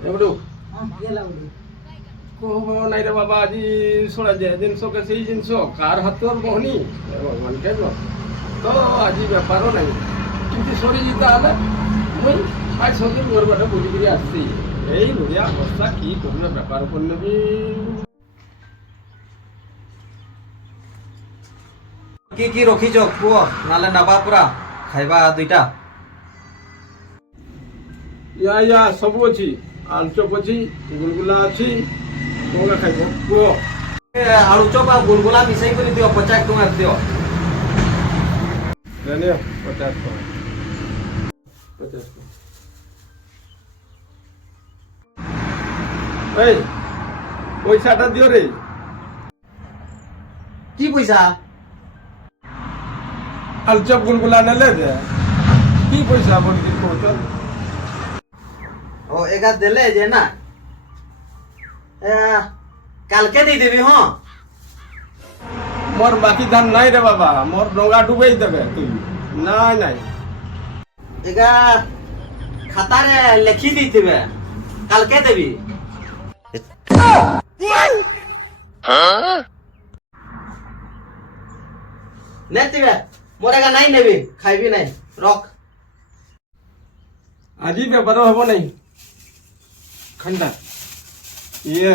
এবড়ু গেলা বলি কহ নাই রে বাবা আজি শোনা যে জিনিস কে সেই জিনিস কার হাতর বহনি ভগবান কে তো আজি ব্যাপারও নাই কিন্তু সরি যেতে হলে মুই আজ সন্ধ্যে মোর বাটে বলি করে আসছি এই বঢ়িয়া অবস্থা কি করবে ব্যাপার করলে বি কি কি রখিছ কুহ নালে নেবা পুরা খাইবা দুইটা ইয়া সবু অছি আলুচপ অছি গুলগুলা অছি কোনটা খাইব কুহ আলু চপ আর গুলগুলা মিশাই করে দিও 50 টাকা দিও রেনে 50 টাকা 50 টাকা এই পয়সাটা দিও রে কি পয়সা আলুচপ গুলগুলা নেলে যে কি পয়সা বলি দিন কত ও এগা দেলে যে না কালকে দিয়ে দেবি হ্যাঁ মোর বাকি ধান নাই রে বাবা মোর ডোঙ্গা ডুবাই দেবে তুই নাই নাই এগা খাতারে লেখি দিতে কালকে দেবি নেতিবে মোর এগা নাই নেবি খাইবি নাই রক আজি ব্যাপারও হব নাই ঠান্ডা ইয়ে